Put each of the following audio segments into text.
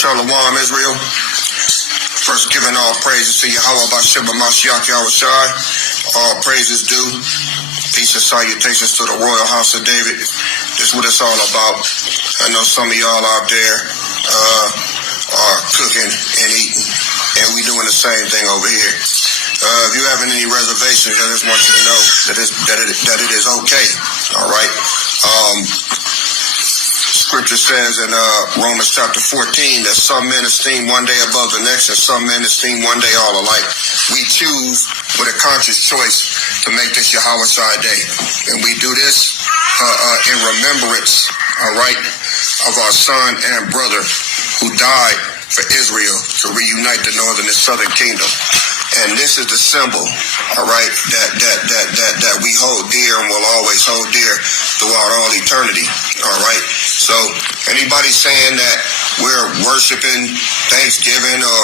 Shalom, Israel. First, giving all praises to Yahweh B'Shem Mashiach Yahushai. All praises due. Peace and salutations to the royal house of David. This is what it's all about. I know some of y'all out there are cooking and eating, and we doing the same thing over here. If you having any reservations, I just want you to know that it is okay. All right. Scripture says in Romans chapter 14 that some men esteem one day above the next and some men esteem one day all alike. We choose with a conscious choice to make this Yahushua day. And we do this in remembrance, all right, of our son and brother who died for Israel to reunite the northern and southern kingdom. And this is the symbol, all right, that we hold dear and will always hold dear throughout all eternity, all right? So anybody saying that we're worshiping Thanksgiving or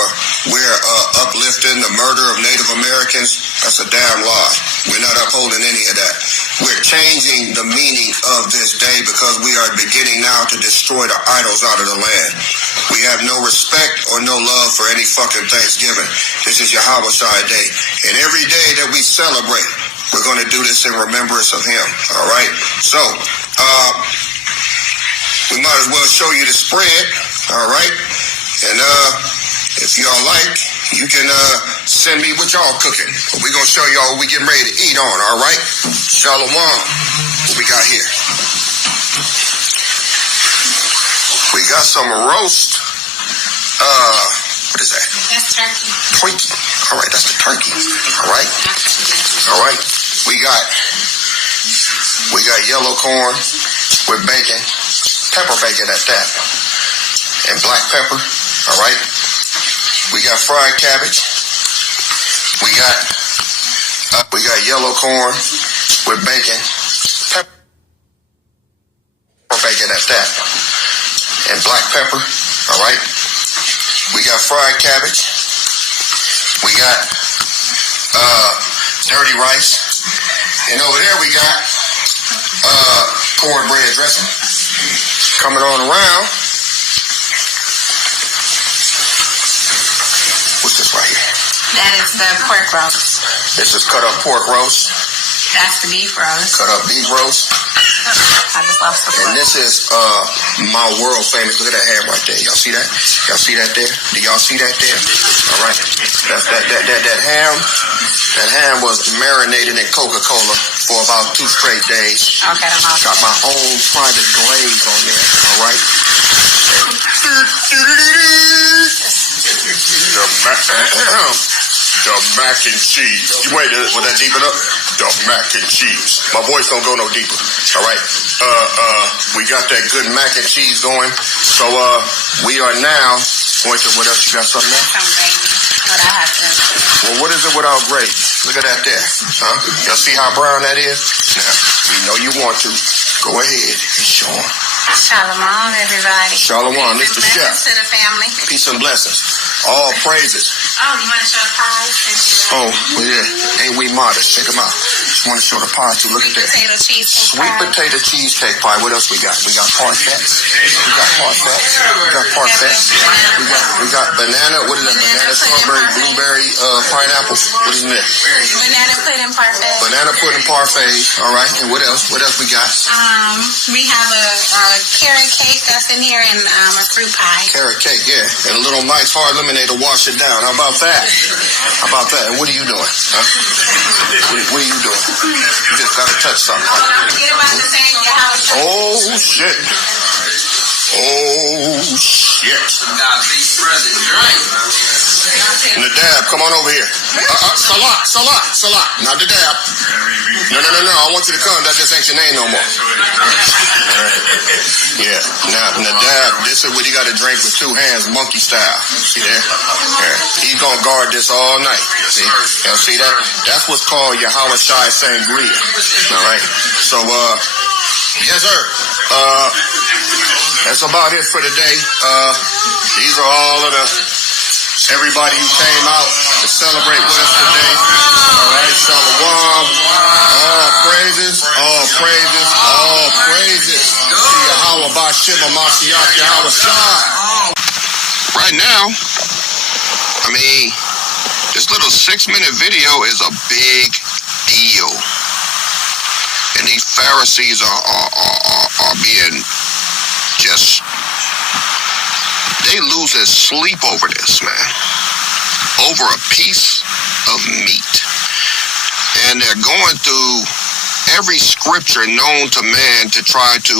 we're uplifting the murder of Native Americans, that's a damn lie. We're not upholding any of that. We're changing the meaning of this day because we are beginning now to destroy the idols out of the land. We have no respect or no love for any fucking Thanksgiving. This is Yahushua Day. And every day that we celebrate, we're going to do this in remembrance of him. All right? So, we might as well show you the spread. All right? And if y'all like, you can send me what y'all cooking. We're going to show y'all what we getting ready to eat on. All right? Shalom. What we got here? We got some roast. What is that? That's turkey. Twinkie. All right, that's the turkey. All right. All right. We got yellow corn with bacon, pepper bacon at that, and black pepper. All right. We got fried cabbage. We got yellow corn with bacon, pepper bacon at that, and black pepper. All right. We got fried cabbage. We got dirty rice. And over there we got cornbread dressing. Coming on around. What's this right here? That is the pork roast. This is cut up pork roast. That's the beef roast. Cut up beef roast. I just lost the pork. And this is my world famous. Look at that ham right there. Y'all see that? Y'all see that there? Do y'all see that there? All right. That ham. That ham was marinated in Coca-Cola for about 2 straight days. Okay, got my own private glaze on there. All right. The mac and cheese. You wait, will that deepen up? The mac and cheese. My voice don't go no deeper. All right. We got that good mac and cheese going. So we are now going to, what else you got? Something else? Some gravy. What I have to. Well, what is it without gravy? Look at that there. Huh? Y'all see how brown that is? Now, we know you want to. Go ahead and show them. Shalom, everybody. Shalom, Mr. Chef. To the family. Peace and blessings. All praises. Oh, you want to show the pies? Oh, well, yeah. Ain't we modest? Check them out. Just want to show the pie too. Look at that. Potato cheesecake Sweet pie. potato cheesecake pie. What else we got? We got parfaits. We got parfaits. We got parfaits. We got banana. What is that? Banana, strawberry, blueberry, pineapple. What is that? Banana pudding parfait. Banana pudding parfait. All right. And what else? What else we got? We have a carrot cake that's in here and a fruit pie. Carrot cake, yeah. And a little nice hard lemonade to wash it down. How about that? How about that? And what are you doing? Huh? What are you doing? You just got to touch something. Forget about the saying your house. Oh, shit. Oh, shit. Nadab, come on over here. Salah. Not the dab. No. I want you to come. That just ain't your name no more. Yeah. Now, Nadab, this is what you got to drink with 2 hands, monkey style. See there? Yeah. He's going to guard this all night. See? Y'all see that? That's what's called Yahushua Sangria. All right? So, yes, sir. That's about it for today. These are all of everybody who came out to celebrate with us today. All right, shalom. All praises to Yahweh B'Shem Mashiach Yahushua. right now, I mean, this little 6-minute video is a big deal. And these Pharisees are being just, they losing sleep over this, man. Over a piece of meat. And they're going through every scripture known to man to try to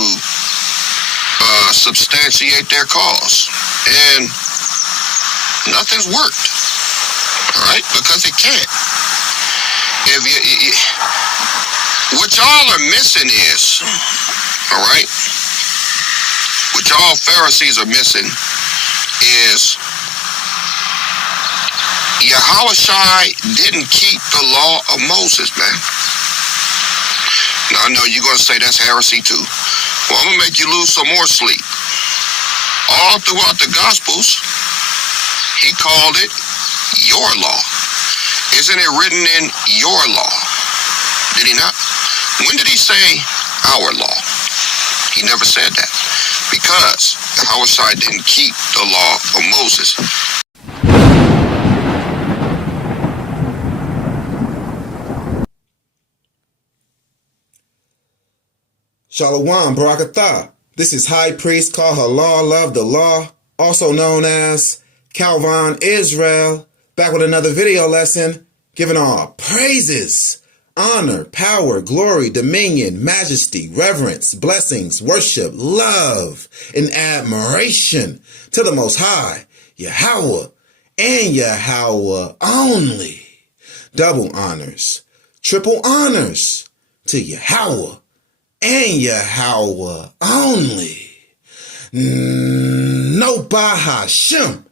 substantiate their cause. And nothing's worked. All right? Because it can't. If you what y'all are missing is, all right, what y'all Pharisees are missing is Yahushua didn't keep the law of Moses, man. Now, I know you're going to say that's heresy too. Well, I'm going to make you lose some more sleep. All throughout the Gospels, he called it your law. Isn't it written in your law? Did he not? When did he say our law? He never said that. Because Yahushua didn't keep the law of Moses. Shalom, Barakatah. This is High Priest Kahalal of the Law, also known as Calvin Israel, back with another video lesson, giving all praises, honor, power, glory, dominion, majesty, reverence, blessings, worship, love, and admiration to the Most High, Yahweh, and Yahweh only. Double honors, triple honors to Yahweh and Yahweh only. No Bahashem.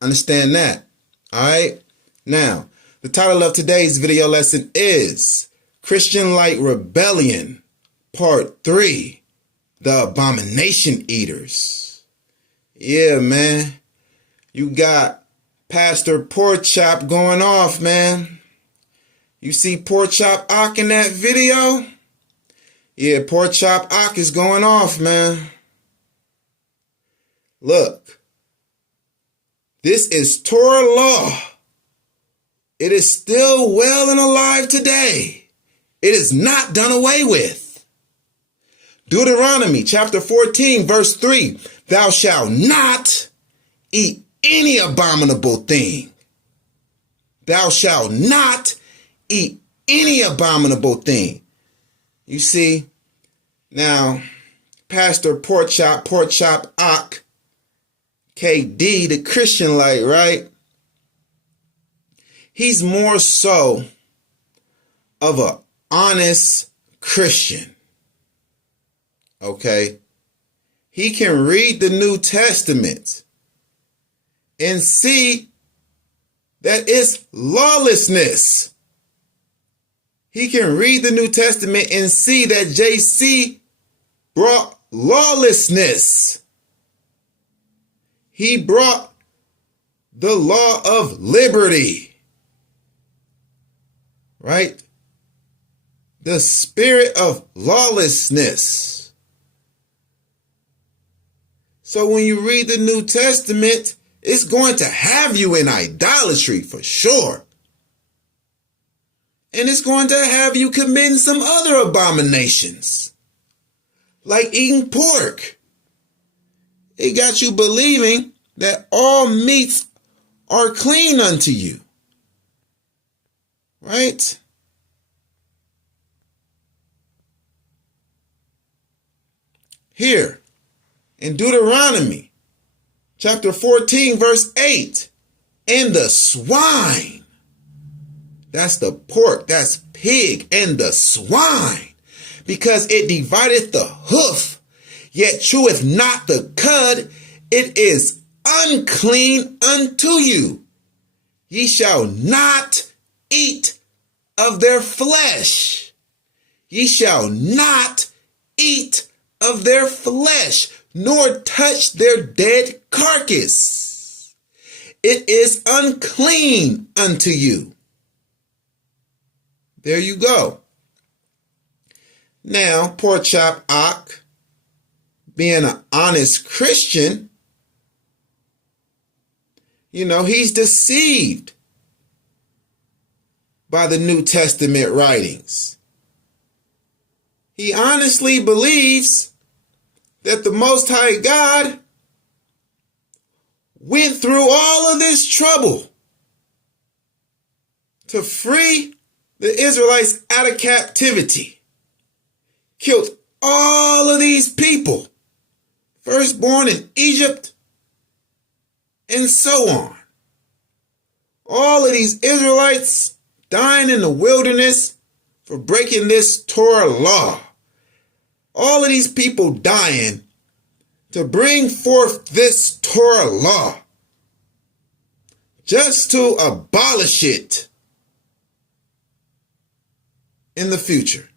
Understand that? All right? Now, the title of today's video lesson is Christianlite Rebellion, Part 3, The Abomination Eaters. Yeah, man. You got Pastor Porkchop going off, man. You see Porkchop Ak in that video? Yeah, Porkchop Ak is going off, man. Look. This is Torah law. It is still well and alive today. It is not done away with. Deuteronomy chapter 14 verse 3. Thou shalt not eat any abominable thing. Thou shalt not eat any abominable thing. You see, now, Pastor Porkchop Ak, KD, the Christianlite, right? He's more so of an honest Christian. Okay? He can read the New Testament and see that it's lawlessness. He can read the New Testament and see that JC brought lawlessness. He brought the law of liberty. Right? The spirit of lawlessness. So when you read the New Testament, it's going to have you in idolatry for sure. And it's going to have you committing some other abominations. Like eating pork. It got you believing that all meats are clean unto you. Right? Here, in Deuteronomy, chapter 14, verse 8, and the swine, that's the pork, that's pig, and the swine, because it divideth the hoof, yet cheweth not the cud, it is unclean unto you. Ye shall not eat of their flesh. Ye shall not eat of their flesh, nor touch their dead carcass. It is unclean unto you. There you go. Now, Porkchop Ak, being an honest Christian, He's deceived by the New Testament writings. He honestly believes that the Most High God went through all of this trouble to free the Israelites out of captivity, killed all of these people, firstborn in Egypt, and so on. All of these Israelites dying in the wilderness for breaking this Torah law. All of these people dying to bring forth this Torah law, just to abolish it in the future.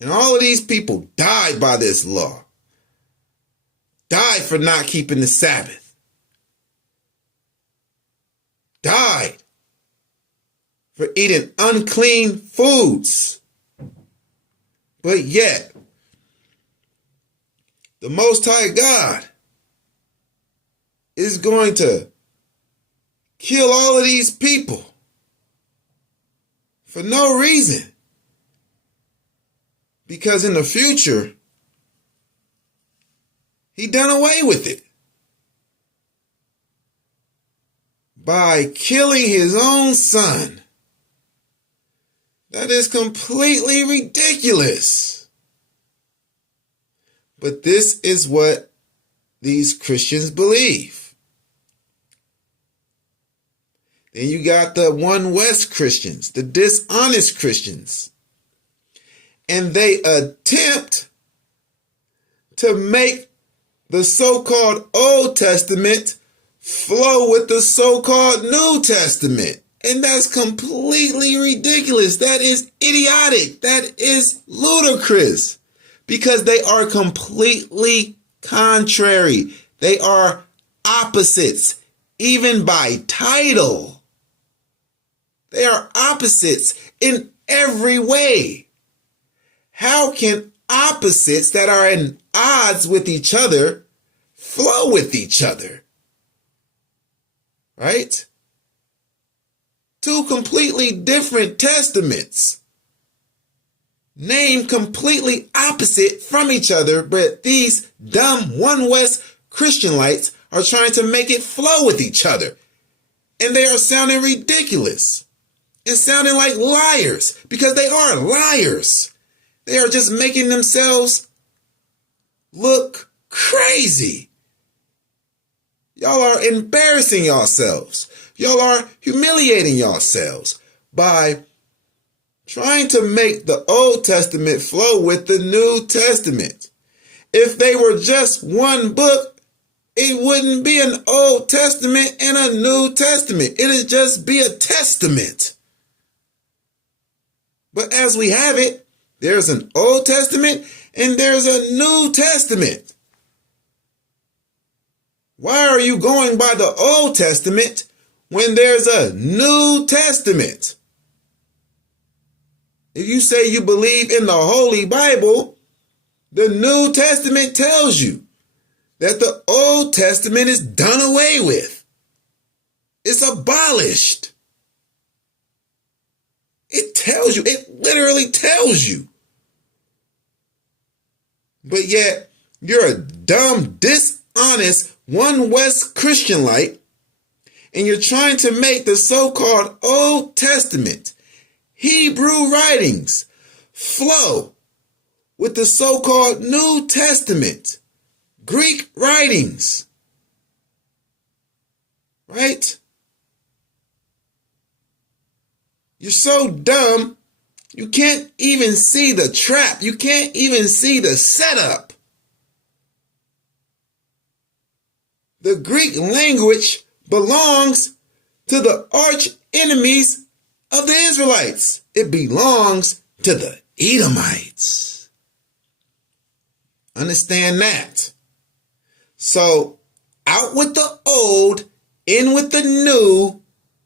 And all of these people died by this law, died for not keeping the Sabbath, died for eating unclean foods. But yet, the Most High God is going to kill all of these people for no reason. Because in the future, he done away with it by killing his own son. That is completely ridiculous. But this is what these Christians believe. Then you got the One West Christians, the dishonest Christians. And they attempt to make the so-called Old Testament flow with the so-called New Testament. And that's completely ridiculous. That is idiotic. That is ludicrous. Because they are completely contrary. They are opposites, even by title. They are opposites in every way. How can opposites that are in odds with each other flow with each other? Right? Two completely different testaments, named completely opposite from each other, but these dumb One West Christianlites are trying to make it flow with each other. And they are sounding ridiculous and sounding like liars, because they are liars. They are just making themselves look crazy. Y'all are embarrassing yourselves. Y'all are humiliating yourselves by trying to make the Old Testament flow with the New Testament. If they were just one book, it wouldn't be an Old Testament and a New Testament. It'd just be a testament. But as we have it, there's an Old Testament and there's a New Testament. Why are you going by the Old Testament when there's a New Testament? If you say you believe in the Holy Bible, the New Testament tells you that the Old Testament is done away with. It's abolished. It tells you, it literally tells you. But yet, you're a dumb, dishonest, One West Christianlite, and you're trying to make the so-called Old Testament, Hebrew writings, flow with the so-called New Testament, Greek writings. Right? You're so dumb, you can't even see the trap. You can't even see the setup. The Greek language belongs to the arch enemies of the Israelites. It belongs to the Edomites. Understand that. So, out with the old, in with the new.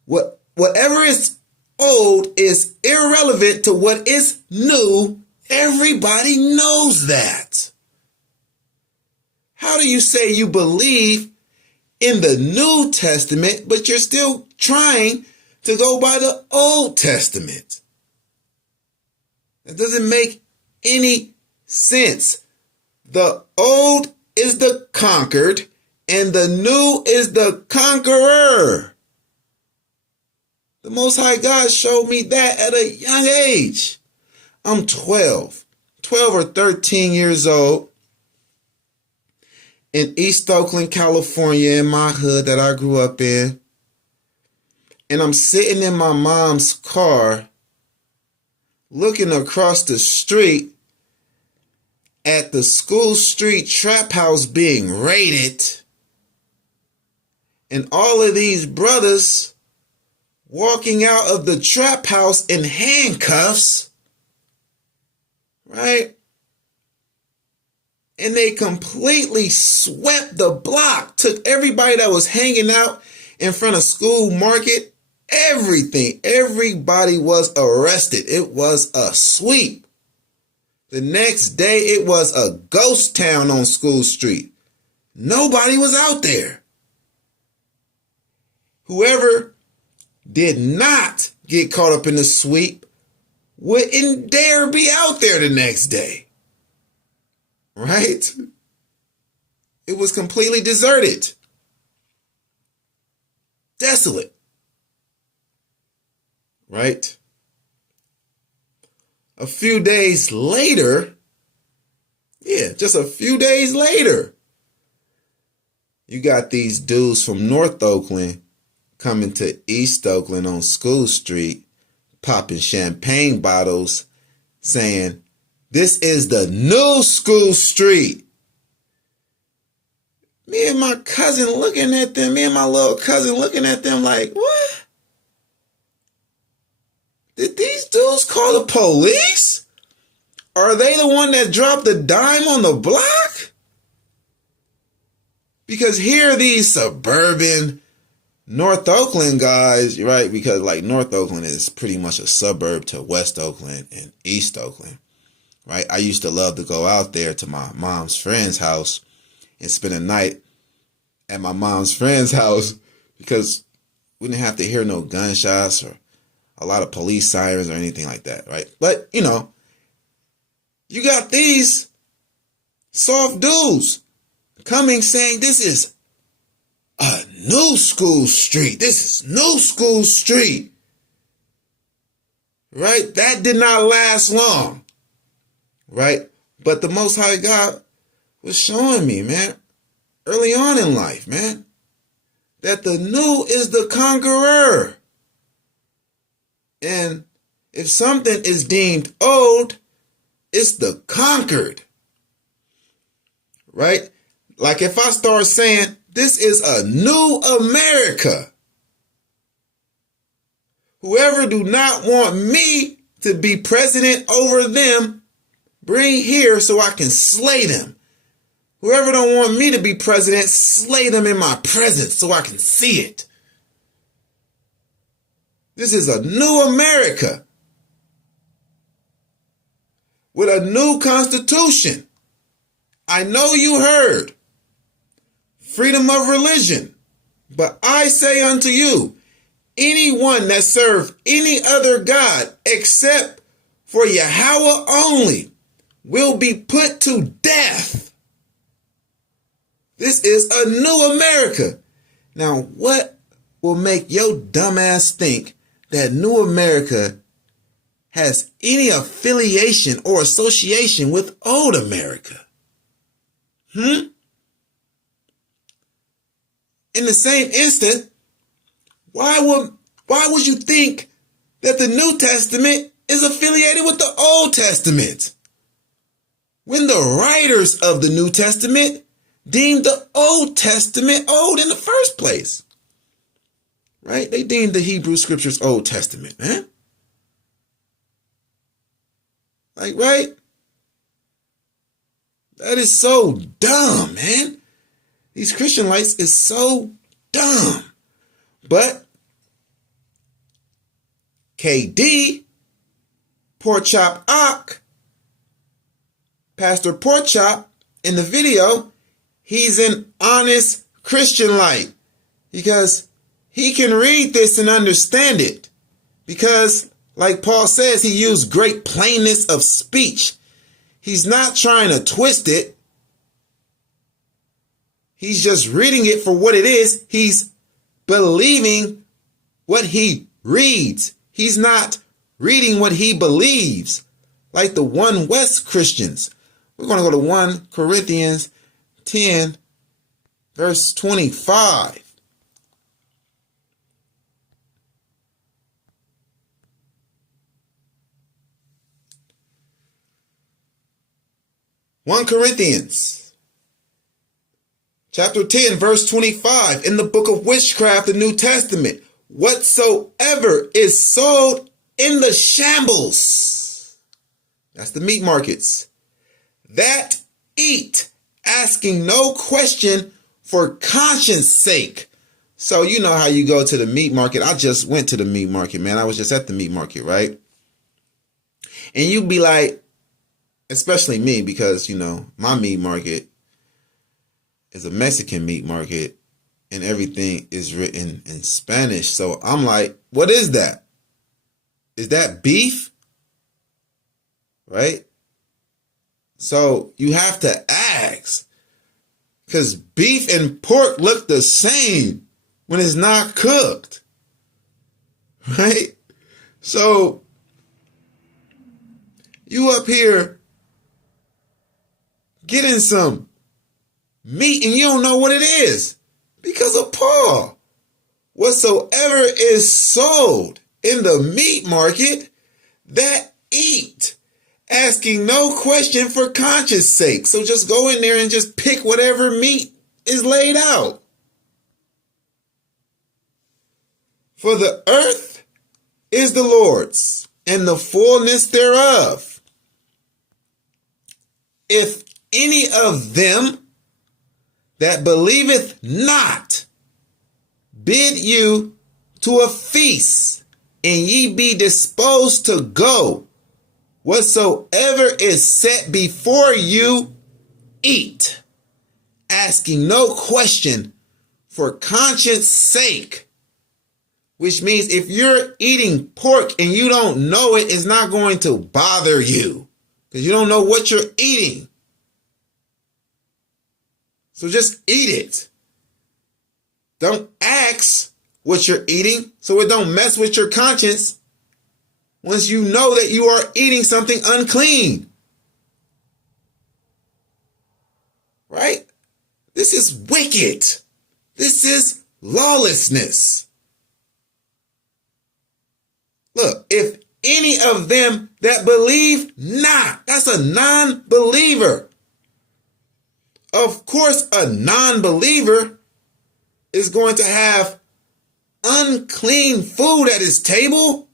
Whatever is old is irrelevant to what is new. Everybody knows that. How do you say you believe in the New Testament, but you're still trying to go by the Old Testament. It doesn't make any sense. The old is the conquered, and the new is the conqueror. The Most High God showed me that at a young age. I'm 12 or 13 years old in East Oakland, California, in my hood that I grew up in. And I'm sitting in my mom's car looking across the street at the School Street Trap House being raided. And all of these brothers walking out of the trap house in handcuffs, right? And they completely swept the block, took everybody that was hanging out in front of School Market, everything. Everybody was arrested. It was a sweep. The next day, it was a ghost town on School Street. Nobody was out there. Whoever did not get caught up in the sweep wouldn't dare be out there the next day. Right? It was completely deserted. Desolate. Right? A few days later, just a few days later, you got these dudes from North Oakland coming to East Oakland on School Street, popping champagne bottles, saying, "This is the new School Street." Me and my cousin looking at them, me and my little cousin looking at them like, what? Did these dudes call the police? Are they the one that dropped the dime on the block? Because here are these suburban North Oakland guys, right? Because like North Oakland is pretty much a suburb to West Oakland and East Oakland, right? I used to love to go out there to my mom's friend's house and spend a night at my mom's friend's house because we didn't have to hear no gunshots or a lot of police sirens or anything like that, right? But, you got these soft dudes coming saying this is a new School Street. This is new School Street. Right? That did not last long. Right? But the Most High God was showing me, man, early on in life, man, that the new is the conqueror. And if something is deemed old, it's the conquered. Right? Like if I start saying, this is a new America. Whoever do not want me to be president over them, bring here so I can slay them. Whoever don't want me to be president, slay them in my presence so I can see it. This is a new America with a new constitution. I know you heard freedom of religion, but I say unto you, anyone that serve any other God except for Yahweh only will be put to death. This is a new America. Now, what will make your dumbass think that new America has any affiliation or association with old America? In the same instant, why would you think that the New Testament is affiliated with the Old Testament? When the writers of the New Testament deemed the Old Testament old in the first place. Right? They deemed the Hebrew scriptures Old Testament, man. Like, right? That is so dumb, man. These Christianlites is so dumb. But KD, Pork Chop Ock, Pastor Pork Chop, in the video, he's an honest Christianlite, because he can read this and understand it. Because, like Paul says, he used great plainness of speech. He's not trying to twist it. He's just reading it for what it is. He's believing what he reads. He's not reading what he believes, like the One West Christians. We're going to go to 1 Corinthians 10, verse 25. One Corinthians chapter 10, verse 25, in the book of witchcraft, the New Testament, whatsoever is sold in the shambles, that's the meat markets, that eat, asking no question for conscience sake. So you know how you go to the meat market. I just went to the meat market, man. I was just at the meat market, right? And you'd be like, especially me, because, you know, my meat market is a Mexican meat market and everything is written in Spanish. So I'm like, what is that? Is that beef? Right? So you have to ask, because beef and pork look the same when it's not cooked. Right? So you up here getting some meat and you don't know what it is because of Paul. Whatsoever is sold in the meat market, that eat, asking no question for conscience sake. So just go in there and just pick whatever meat is laid out. For the earth is the Lord's, and the fullness thereof. If any of them that believeth not bid you to a feast, and ye be disposed to go, whatsoever is set before you, eat, asking no question for conscience sake. Which means if you're eating pork and you don't know it, it's not going to bother you because you don't know what you're eating. So just eat it. Don't ask what you're eating so it don't mess with your conscience once you know that you are eating something unclean. Right? This is wicked. This is lawlessness. Look, if any of them that believe not, that's a non-believer. Of course, a non-believer is going to have unclean food at his table.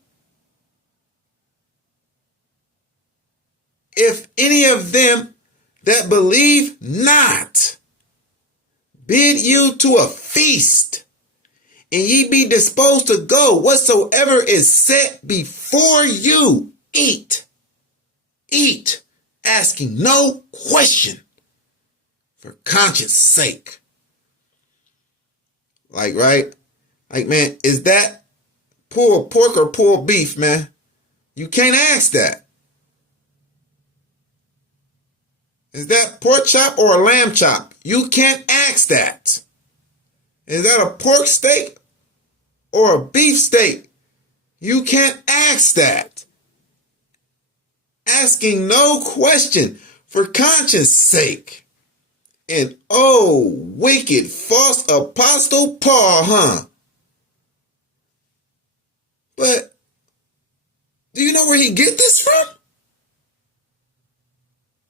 If any of them that believe not bid you to a feast, and ye be disposed to go, whatsoever is set before you, eat, asking no question for conscience sake. Like, right? Like, man, is that pulled pork or pulled beef, man? You can't ask that. Is that pork chop or a lamb chop? You can't ask that. Is that a pork steak or a beef steak? You can't ask that. Asking no question for conscience sake. And oh, wicked false apostle Paul, huh? But do you know where he get this from?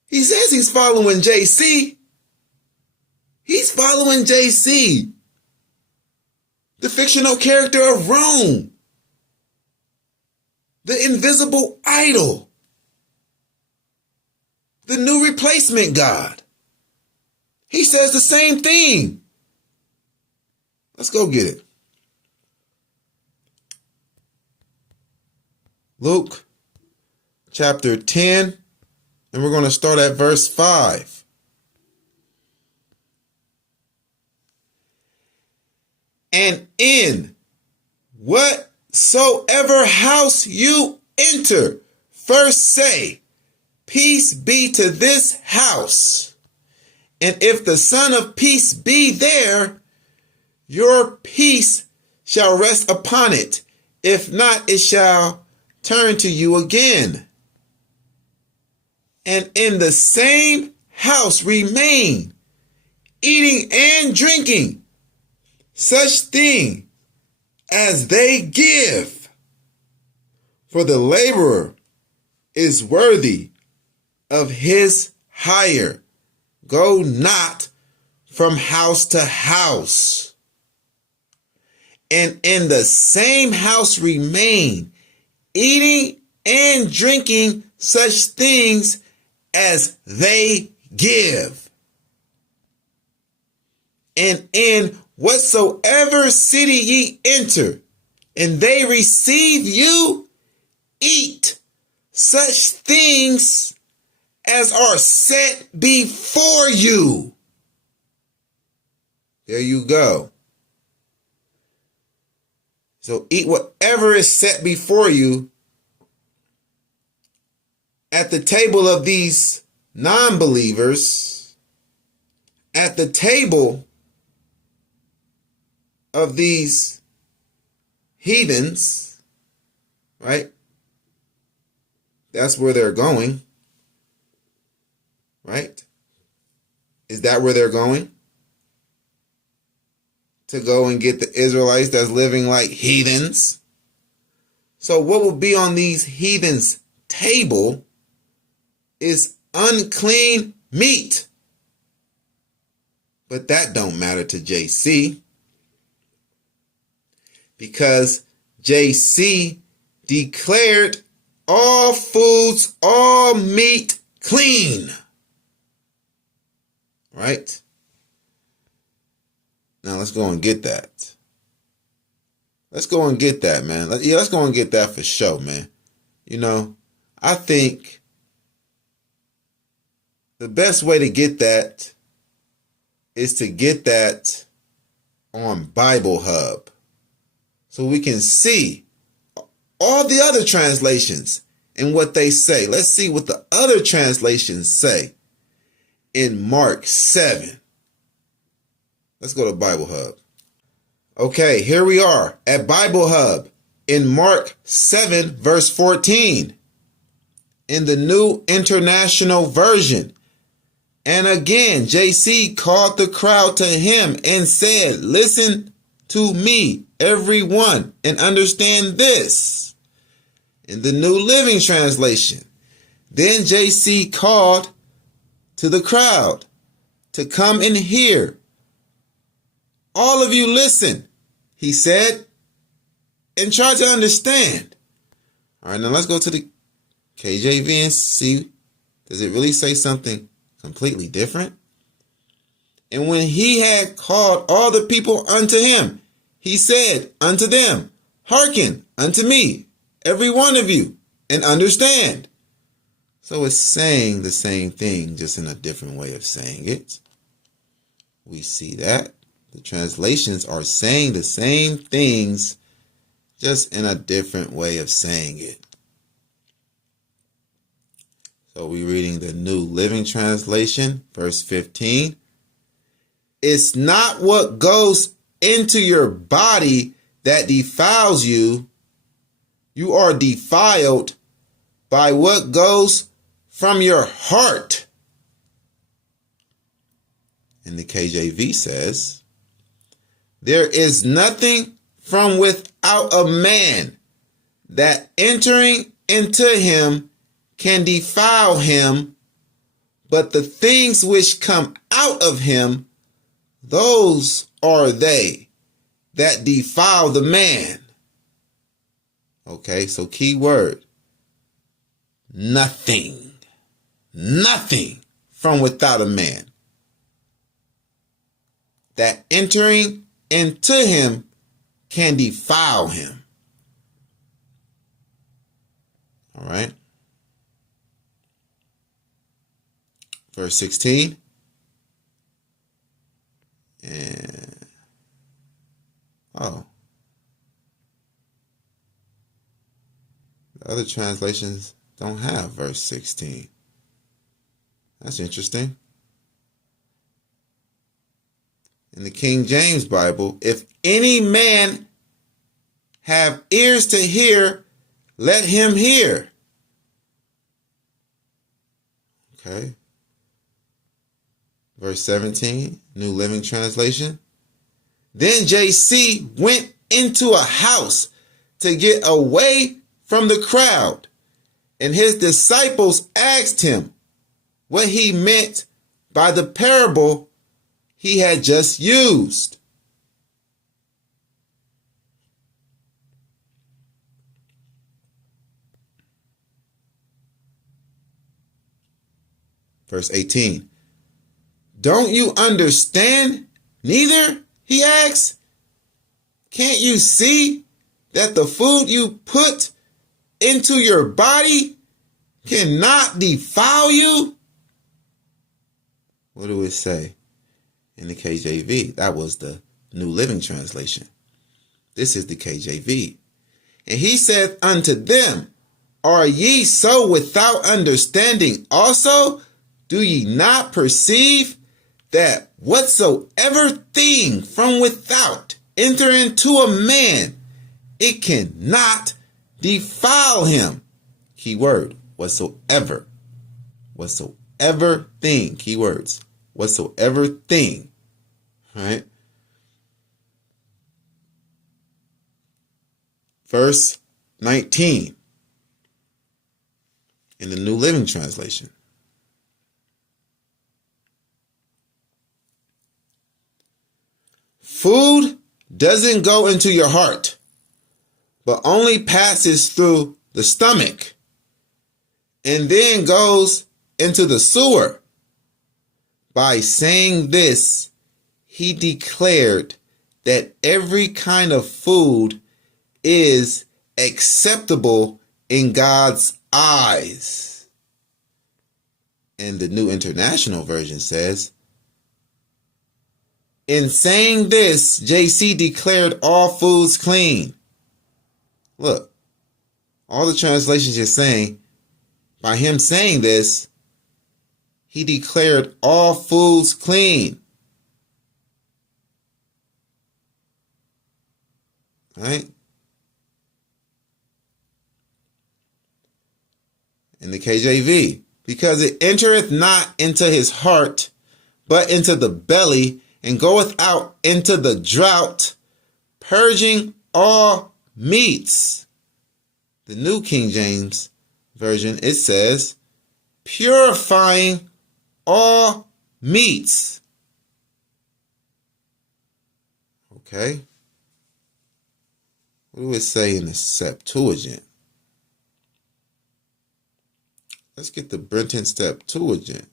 He says he's following JC. He's following JC, the fictional character of Rome, the invisible idol, the new replacement God. He says the same thing. Let's go get it. Luke chapter 10, and we're going to start at verse 5. And in whatsoever house you enter, first say, peace be to this house. And if the Son of Peace be there, your peace shall rest upon it. If not, it shall turn to you again. And in the same house remain, eating and drinking such thing as they give. For the laborer is worthy of his hire. Go not from house to house. And in the same house remain, eating and drinking such things as they give. And in whatsoever city ye enter, and they receive you, eat such things as are set before you. There you go. So eat whatever is set before you at the table of these non-believers, at the table of these heathens, right? That's where they're going, right? Is that where they're going? To go and get the Israelites that's living like heathens. So what will be on these heathens' table is unclean meat. But that don't matter to JC, because JC declared all foods, all meat clean. Right? Now let's go and get that. Let's go and get that, man. Let's go and get that for sure, man. You know, I think the best way to get that is to get that on Bible Hub, so we can see all the other translations and what they say. Let's see what the other translations say in Mark 7. Let's go to Bible Hub. Okay, here we are at Bible Hub in Mark 7, verse 14, in the New International Version. And again, JC called the crowd to him and said, listen to me, everyone, and understand this. In the New Living Translation, then JC called to the crowd to come and hear. All of you listen, he said, and try to understand. All right, now let's go to the KJV and see, does it really say something completely different? And when he had called all the people unto him, he said unto them, hearken unto me, every one of you, and understand. So it's saying the same thing, just in a different way of saying it. We see that. The translations are saying the same things, just in a different way of saying it. So we're reading the New Living Translation, verse 15. It's not what goes into your body that defiles you. You are defiled by what goes from your heart. And the KJV says, there is nothing from without a man that entering into him can defile him, but the things which come out of him, those are they that defile the man. Okay, so key word. Nothing. Nothing from without a man that entering into him can defile him. All right. Verse 16. And Oh. The other translations don't have verse 16. That's interesting. In the King James Bible, if any man have ears to hear, let him hear. Okay. Verse 17, New Living Translation. Then JC went into a house to get away from the crowd, and his disciples asked him what he meant by the parable he had just used. Verse 18. Don't you understand neither? He asks. Can't you see that the food you put into your body cannot defile you? What do it say in the KJV? That was the New Living Translation. This is the KJV. And he said unto them, are ye so without understanding also? Do ye not perceive that whatsoever thing from without enter into a man, it cannot defile him? Keyword, whatsoever. Whatsoever thing, keywords. Whatsoever thing. All right. Verse 19 in the New Living Translation. Food doesn't go into your heart, but only passes through the stomach and then goes into the sewer. By saying this, he declared that every kind of food is acceptable in God's eyes. And the New International Version says, in saying this, JC declared all foods clean. Look, all the translations are saying, by him saying this, he declared all foods clean. Right? In the KJV, because it entereth not into his heart, but into the belly, and goeth out into the drought, purging all meats. The New King James Version, it says, purifying all meats. Okay. What do it say in the Septuagint? Let's get the Brenton Septuagint.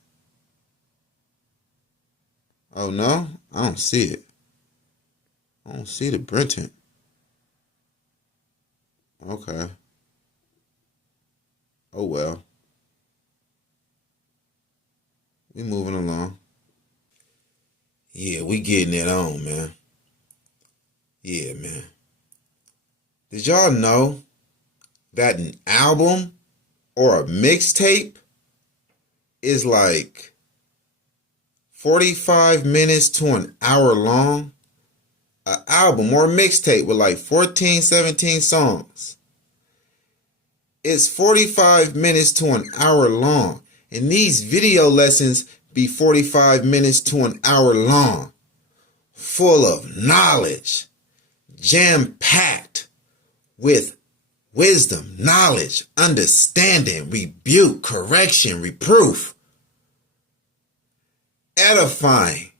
Oh, no? I don't see it. I don't see the Brenton. Okay. Oh, well. We moving along. Yeah, we getting it on, man. Yeah, man. Did y'all know that an album or a mixtape is like 45 minutes to an hour long? An album or a mixtape with like 14, 17 songs. It's 45 minutes to an hour long. And these video lessons be 45 minutes to an hour long. Full of knowledge. Jam-packed with wisdom, knowledge, understanding, rebuke, correction, reproof. Edifying.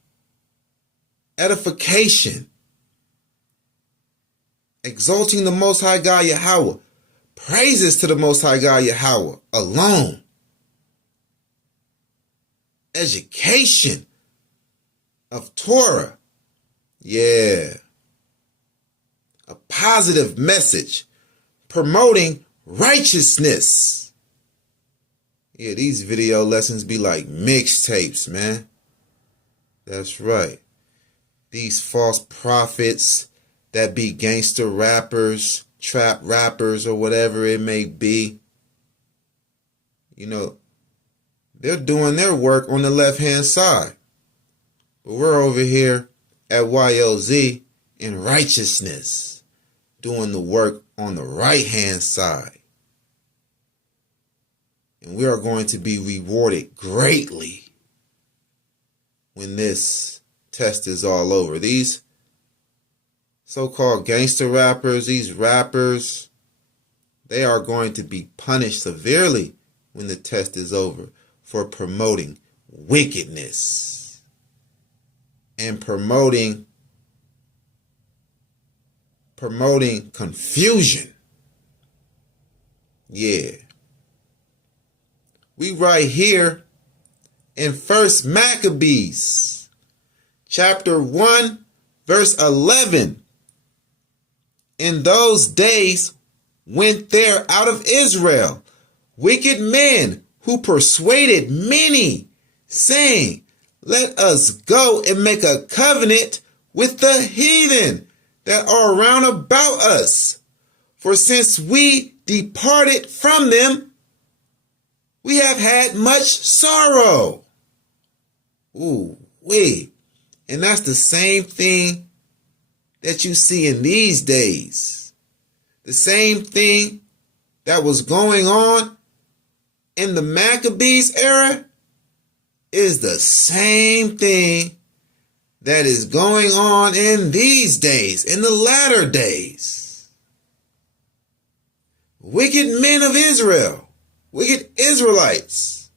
Edification. Exalting the Most High God Yahweh. Praises to the Most High God Yahweh alone. Education of Torah. Yeah. A positive message promoting righteousness. Yeah, these video lessons be like mixtapes, man. That's right. These false prophets that be gangster rappers, trap rappers, or whatever it may be. You know, they're doing their work on the left-hand side. But we're over here at YLZ in righteousness, doing the work on the right-hand side. And we are going to be rewarded greatly when this test is all over. These so-called gangster rappers, these rappers, they are going to be punished severely when the test is over for promoting wickedness and promoting confusion. Yeah. We right here in 1 Maccabees, chapter 1, verse 11. In those days went there out of Israel wicked men who persuaded many, saying, let us go and make a covenant with the heathen that are round about us. For since we departed from them, we have had much sorrow. Ooh, wait. And that's the same thing that you see in these days. The same thing that was going on in the Maccabees era is the same thing that is going on in these days, in the latter days. Wicked men of Israel, wicked Israelites,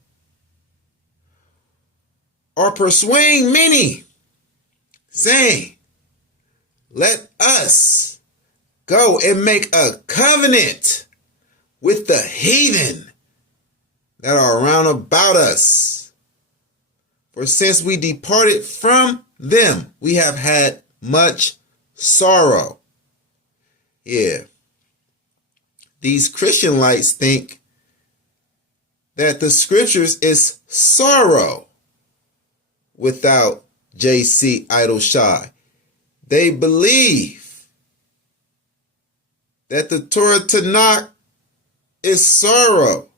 are persuading many, saying, let us go and make a covenant with the heathen that are round about us. For since we departed from them, we have had much sorrow. Yeah. These Christianlites think that the scriptures is sorrow without J.C. Idleshy. They believe that the Torah Tanakh is sorrow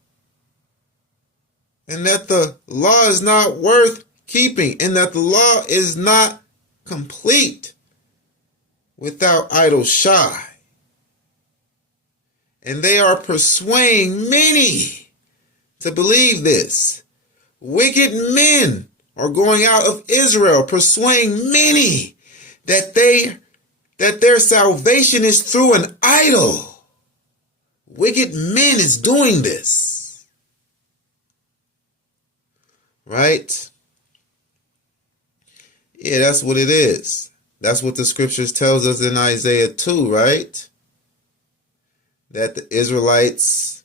and that the law is not worth keeping and that the law is not complete without Idleshy. And they are persuading many to believe this. Wicked men are going out of Israel persuading many that their salvation is through an idol. Wicked men is doing this. Right? Yeah, that's what it is. That's what the scriptures tells us in Isaiah 2, right? That the Israelites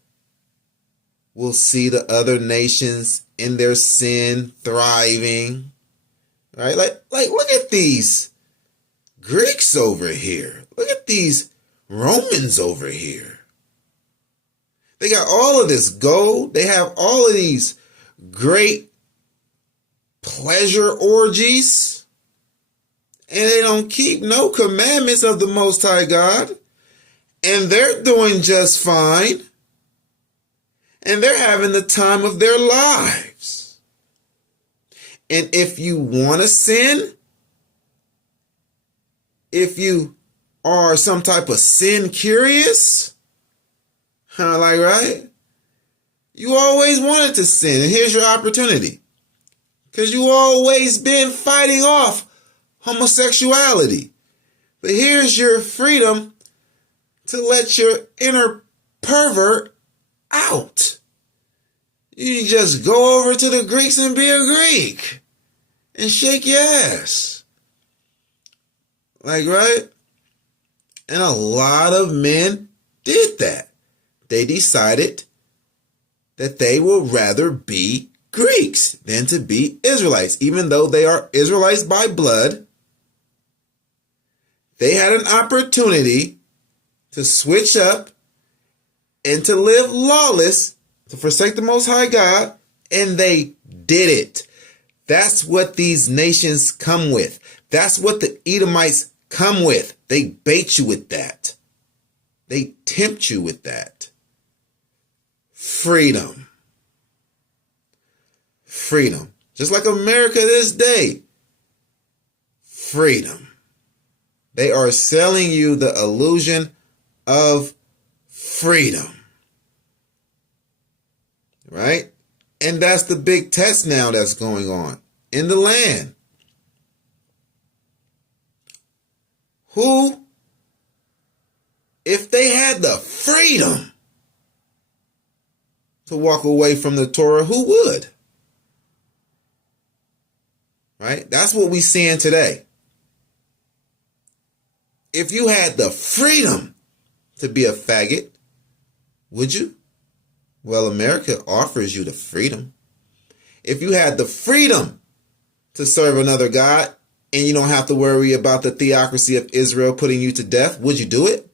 will see the other nations in their sin thriving. Right? Like look at these Greeks over here. Look at these Romans over here. They got all of this gold. They have all of these great pleasure orgies. And they don't keep no commandments of the Most High God. And they're doing just fine. And they're having the time of their lives. And if you want to sin, if you are some type of sin curious, right? You always wanted to sin, and here's your opportunity. Because you always been fighting off homosexuality. But here's your freedom to let your inner pervert out. You just go over to the Greeks and be a Greek and shake your ass. Right? And a lot of men did that. They decided that they would rather be Greeks than to be Israelites. Even though they are Israelites by blood, they had an opportunity to switch up and to live lawless, to forsake the Most High God, and they did it. That's what these nations come with. That's what the Edomites come with. They bait you with that. They tempt you with that. Freedom. Freedom. Just like America this day. Freedom. They are selling you the illusion of freedom. Right? And that's the big test now that's going on in the land. Who, if they had the freedom to walk away from the Torah, who would? Right? That's what we're seeing today. If you had the freedom to be a faggot, would you? Well, America offers you the freedom. If you had the freedom to serve another God and you don't have to worry about the theocracy of Israel putting you to death, would you do it?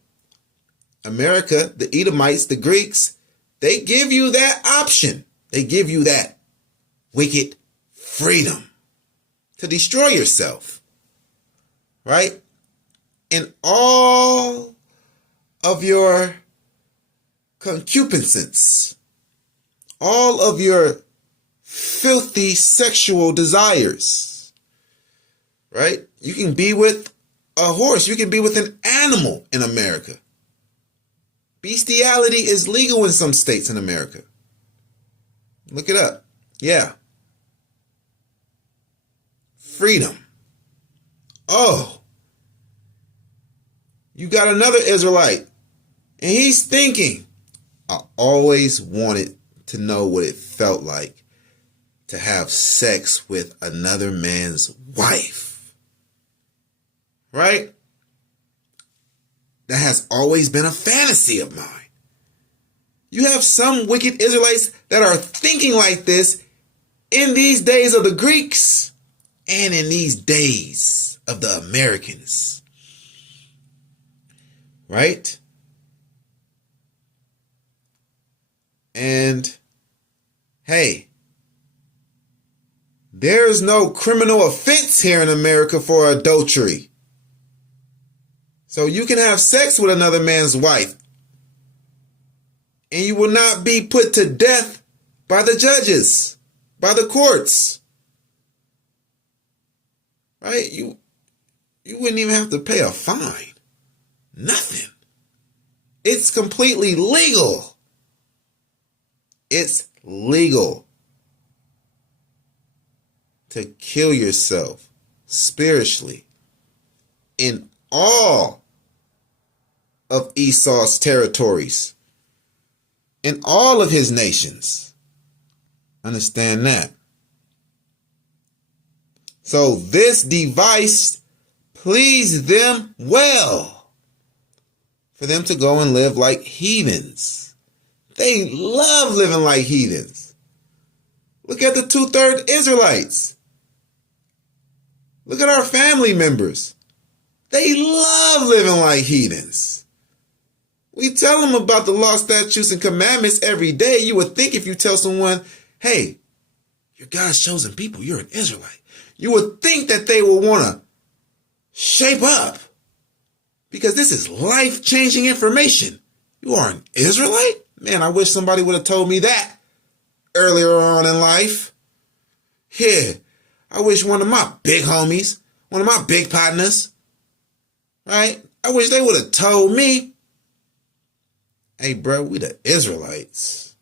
America, the Edomites, the Greeks, they give you that option. They give you that wicked freedom to destroy yourself. Right? In all of your concupiscence, all of your filthy sexual desires, right? You can be with a horse. You can be with an animal in America. Bestiality is legal in some states in America. Look it up. Yeah. Freedom. Oh. You got another Israelite. And he's thinking, I always wanted to know what it felt like to have sex with another man's wife. Right? That has always been a fantasy of mine. You have some wicked Israelites that are thinking like this in these days of the Greeks and in these days of the Americans. Right? And hey, there's no criminal offense here in America for adultery. So you can have sex with another man's wife and you will not be put to death by the judges, by the courts. Right? You wouldn't even have to pay a fine. Nothing. It's completely legal. It's legal to kill yourself spiritually in all of Esau's territories, in all of his nations. Understand that. So this device pleased them well for them to go and live like heathens. They love living like heathens. Look at the 2/3 Israelites. Look at our family members. They love living like heathens. We tell them about the law, statutes, and commandments every day. You would think if you tell someone, hey, you're God's chosen people, you're an Israelite, you would think that they will want to shape up because this is life-changing information. You are an Israelite? Man, I wish somebody would have told me that earlier on in life. Yeah, I wish one of my big homies, one of my big partners, right? I wish they would have told me, hey, bro, we the Israelites.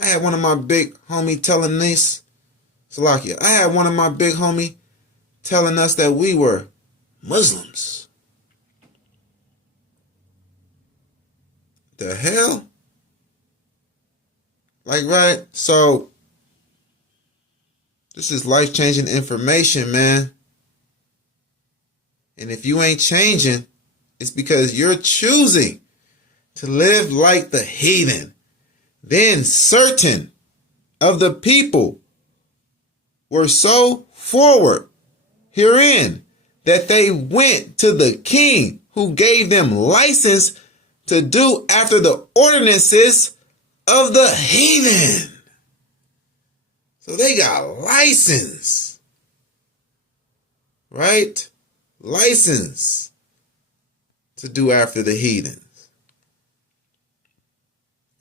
I had one of my big homie telling this, Salakia, I had one of my big homie telling us that we were Muslims. The hell? Like, right? So, this is life-changing information, man. And if you ain't changing, it's because you're choosing to live like the heathen. Then certain of the people were so forward herein that they went to the king who gave them license to do after the ordinances of the heathen. So they got license, right? license to do after the heathens.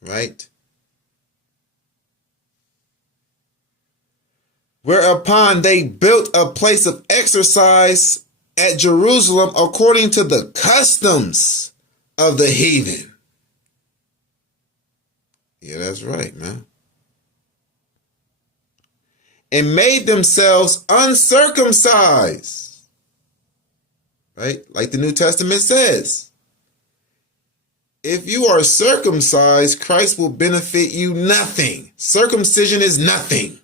Right? Whereupon they built a place of exercise at Jerusalem according to the customs of the heathen. Yeah, that's right, man. And made themselves uncircumcised. Right? Like the New Testament says. If you are circumcised, Christ will benefit you nothing. Circumcision is nothing.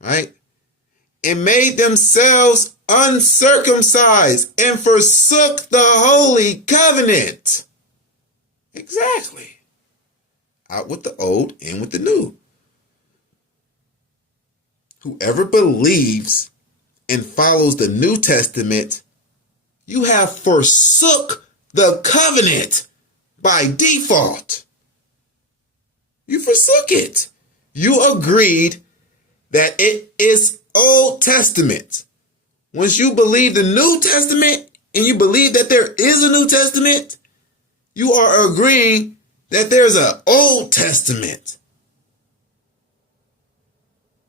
Right? And made themselves uncircumcised and forsook the holy covenant. Exactly. Out with the old, in with the new. Whoever believes and follows the New Testament, you have forsook the covenant by default. You forsook it. You agreed that it is Old Testament. Once you believe the New Testament and you believe that there is a New Testament, you are agreeing that there's an Old Testament.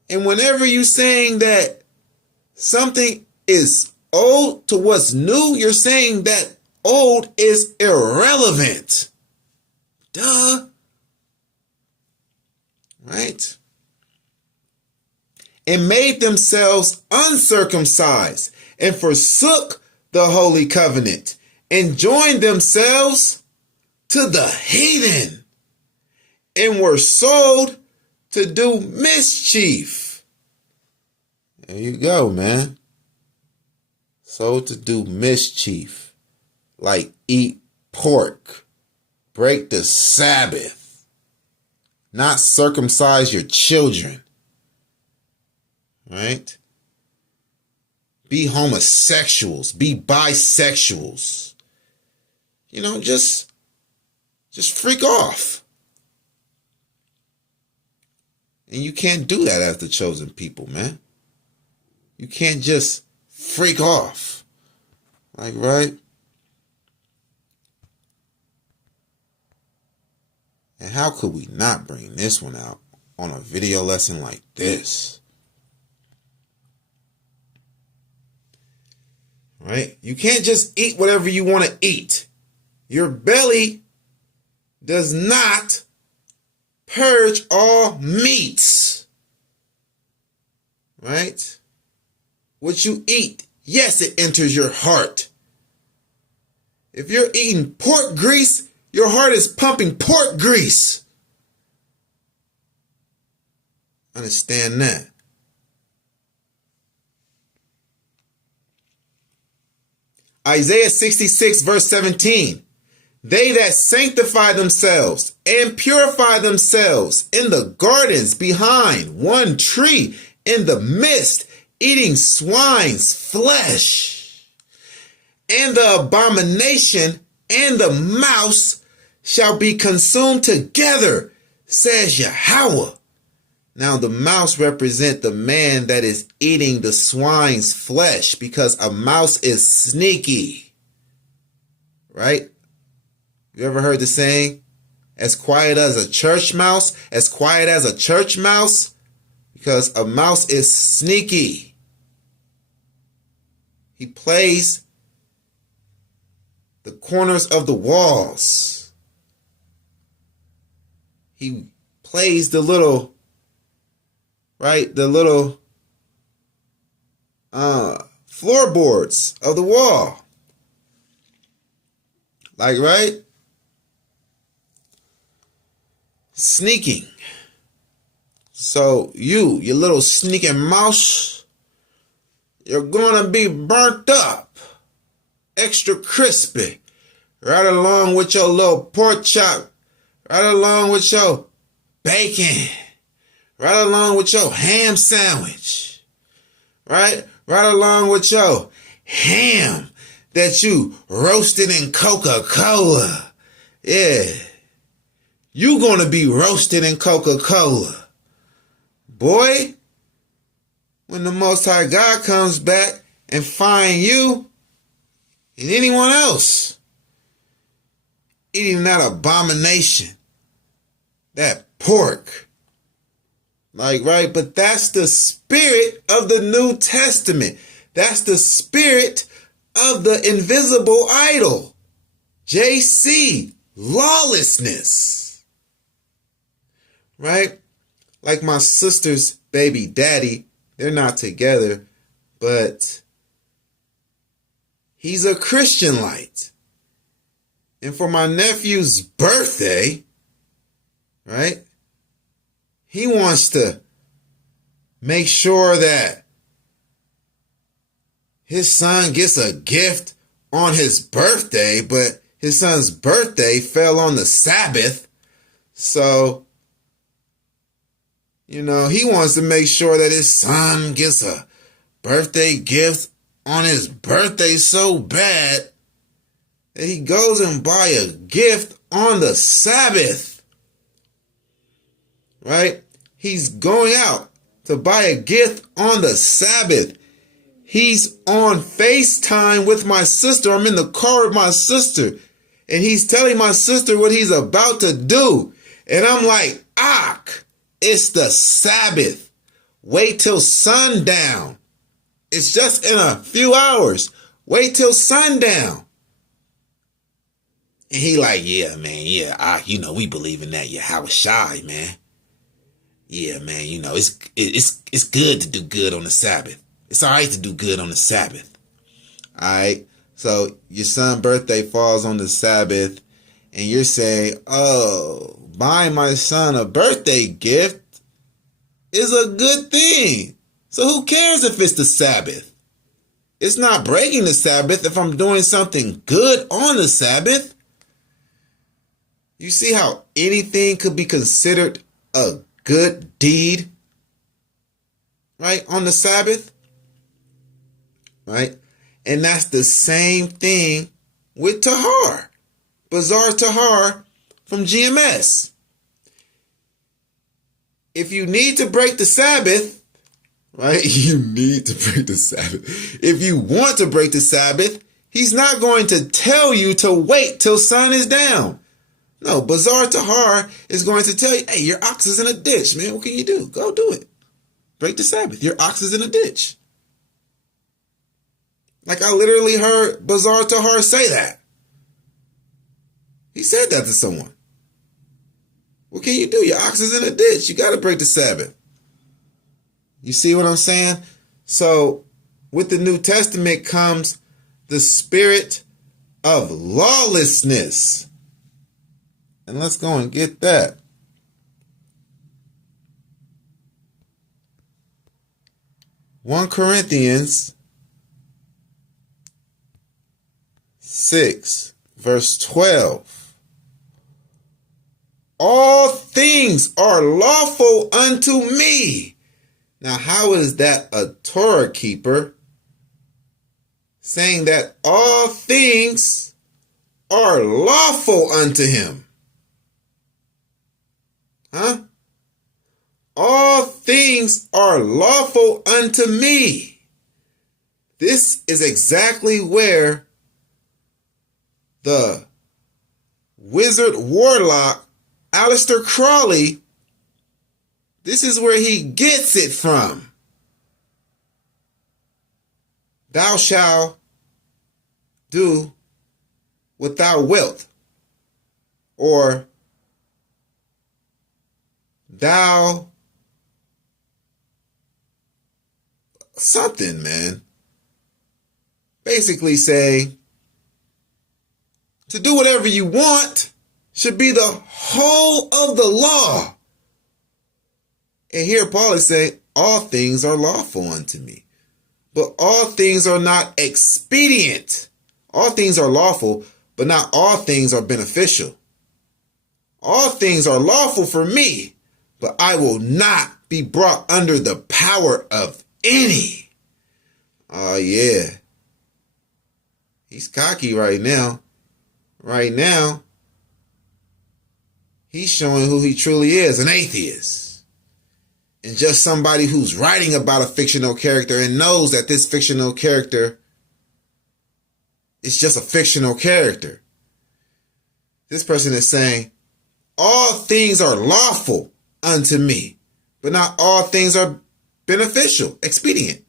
And whenever you're saying that something is old to what's new, you're saying that old is irrelevant. Duh. Right? And made themselves uncircumcised and forsook the holy covenant and joined themselves to the heathen and were sold to do mischief. There you go, man. Sold to do mischief. Like eat pork, break the Sabbath, not circumcise your children. Right? Be homosexuals, be bisexuals. You know, just freak off. And you can't do that as the chosen people, man. You can't just freak off. Like, right? And how could we not bring this one out on a video lesson like this? Right? You can't just eat whatever you want to eat. Your belly does not purge all meats. Right? What you eat, yes, it enters your heart. If you're eating pork grease, your heart is pumping pork grease. Understand that. Isaiah 66 verse 17. They that sanctify themselves and purify themselves in the gardens behind one tree in the midst, eating swine's flesh. And the abomination and the mouse shall be consumed together, says Yahweh. Now the mouse represent the man that is eating the swine's flesh, because a mouse is sneaky. Right? You ever heard the saying, as quiet as a church mouse, as quiet as a church mouse? Because a mouse is sneaky. He plays the corners of the walls. He plays the little, right, the little floorboards of the wall. Like, right? Sneaking. So you little sneaking mouse, you're gonna be burnt up, extra crispy, right along with your little pork chop, right along with your bacon, right along with your ham sandwich, right along with your ham that you roasted in Coca-Cola. Yeah, you gonna be roasted in Coca-Cola. Boy, when the Most High God comes back and find you and anyone else eating that abomination, that pork. Like, right? But that's the spirit of the New Testament. That's the spirit of the invisible idol. JC, lawlessness. Right? Like my sister's baby daddy, they're not together, but he's a Christianlite. And for my nephew's birthday, right, he wants to make sure that his son gets a gift on his birthday, but his son's birthday fell on the Sabbath. So, he wants to make sure that his son gets a birthday gift on his birthday so bad that he goes and buy a gift on the Sabbath. Right? He's going out to buy a gift on the Sabbath. He's on FaceTime with my sister. I'm in the car with my sister. And he's telling my sister what he's about to do. And I'm like, it's the Sabbath. Wait till sundown. It's just in a few hours. Wait till sundown. And he like, yeah, man, yeah, we believe in that. Yeah, how was shy, man. Yeah, man, it's good to do good on the Sabbath. It's all right to do good on the Sabbath. All right. So your son's birthday falls on the Sabbath, and you're saying, buying my son a birthday gift is a good thing. So who cares if it's the Sabbath? It's not breaking the Sabbath if I'm doing something good on the Sabbath. You see how anything could be considered a good deed, right, on the Sabbath? Right? And that's the same thing with Tahar. Bazaar Tahar from GMS. If you need to break the Sabbath, right? You need to break the Sabbath. If you want to break the Sabbath, he's not going to tell you to wait till sun is down. No, Bazaar Tahar is going to tell you, hey, your ox is in a ditch, man. What can you do? Go do it. Break the Sabbath. Your ox is in a ditch. Like I literally heard Bazaar Tahar say that. He said that to someone. What can you do? Your ox is in a ditch. You got to break the Sabbath. You see what I'm saying? So with the New Testament comes the spirit of lawlessness. And let's go and get that. One Corinthians 6, verse 12. All things are lawful unto me. Now, how is that a Torah keeper saying that all things are lawful unto him? Huh? All things are lawful unto me. This is exactly where the wizard warlock Aleister Crowley, this is where he gets it from. Thou shalt do what thou wilt, or thou something, man. Basically say, to do whatever you want should be the whole of the law. And here Paul is saying, all things are lawful unto me, but all things are not expedient. All things are lawful, but not all things are beneficial. All things are lawful for me, but I will not be brought under the power of any. Oh yeah. He's cocky right now. Right now, he's showing who he truly is, an atheist. And just somebody who's writing about a fictional character and knows that this fictional character it's just a fictional character. This person is saying, all things are lawful unto me, but not all things are beneficial, expedient.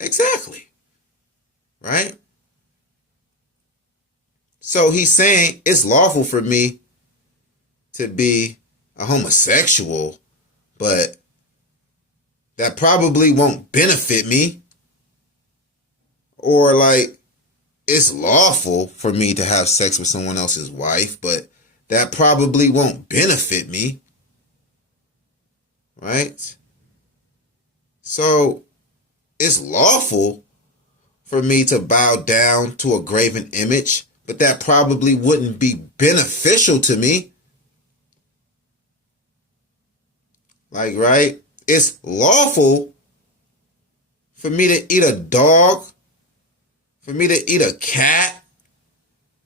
Exactly. Right? So he's saying it's lawful for me to be a homosexual, but that probably won't benefit me. Or like, it's lawful for me to have sex with someone else's wife, but that probably won't benefit me. Right? So it's lawful for me to bow down to a graven image, but that probably wouldn't be beneficial to me. Like, right? It's lawful for me to eat a dog, for me to eat a cat,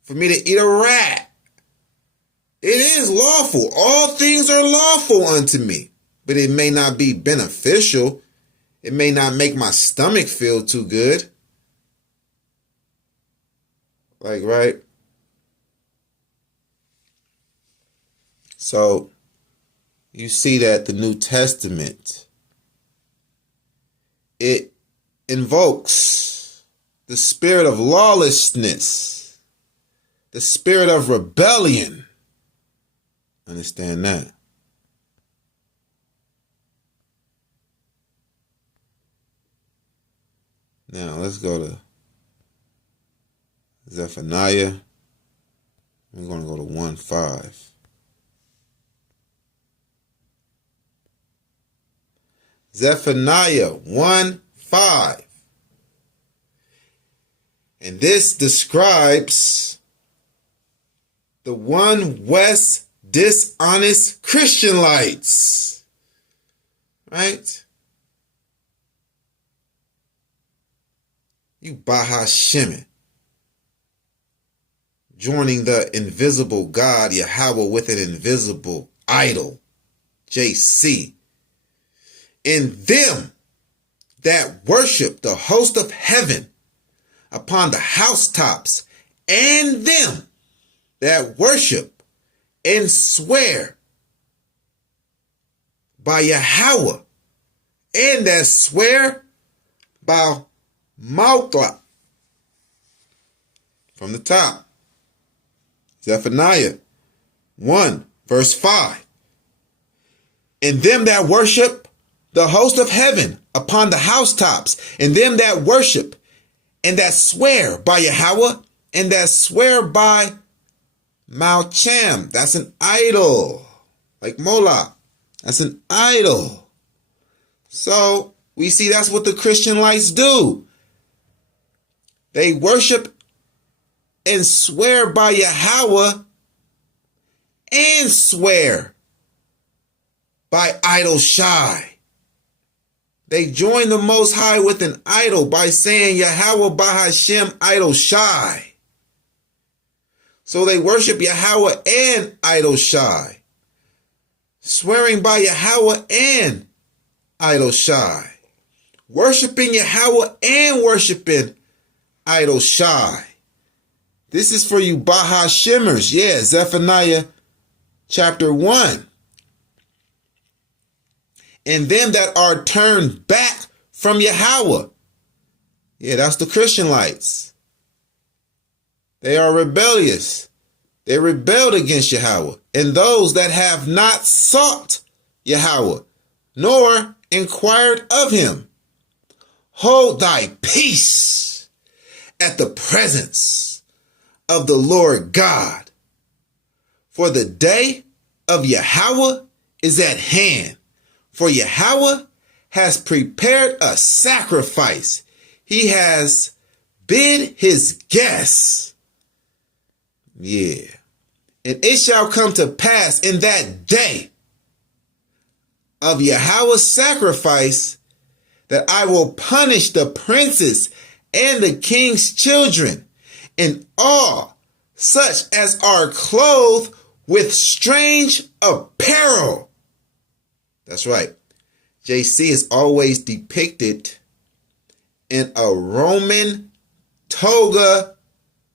for me to eat a rat. It is lawful. All things are lawful unto me, but it may not be beneficial. It may not make my stomach feel too good. Like, right? So you see that the New Testament, it invokes the spirit of lawlessness, the spirit of rebellion. Understand that. Now let's go to Zephaniah. We're going to go to 1:5. Zephaniah 1:5. And this describes the one West dishonest Christianlites. Right? You Baha Shemin, joining the invisible God Yahweh with an invisible idol, JC. In them that worship the host of heaven upon the housetops, and them that worship and swear by Yahweh, and that swear by Malta. From the top, Zephaniah 1:5. And them that worship the host of heaven upon the housetops, and them that worship and that swear by Yahweh, and that swear by Malcham. That's an idol. Like Moloch. That's an idol. So we see that's what the Christianlites do. They worship and swear by Yahweh and swear by idol Shai. They join the Most High with an idol by saying Yahweh Bahashem idol Shai. So they worship Yahweh and idol Shai, swearing by Yahweh and idol Shai, worshiping Yahweh and worshiping idol Shai. This is for you Baha Shemers. Yeah, Zephaniah chapter 1. And them that are turned back from Yahweh. Yeah, that's the Christianlites. They are rebellious. They rebelled against Yahweh. And those that have not sought Yahweh, nor inquired of him. Hold thy peace at the presence of the Lord God. For the day of Yahweh is at hand. For Yahweh has prepared a sacrifice. He has bid his guests. Yeah. And it shall come to pass in that day of Yahweh's sacrifice that I will punish the princes and the king's children and all such as are clothed with strange apparel. That's right. JC is always depicted in a Roman toga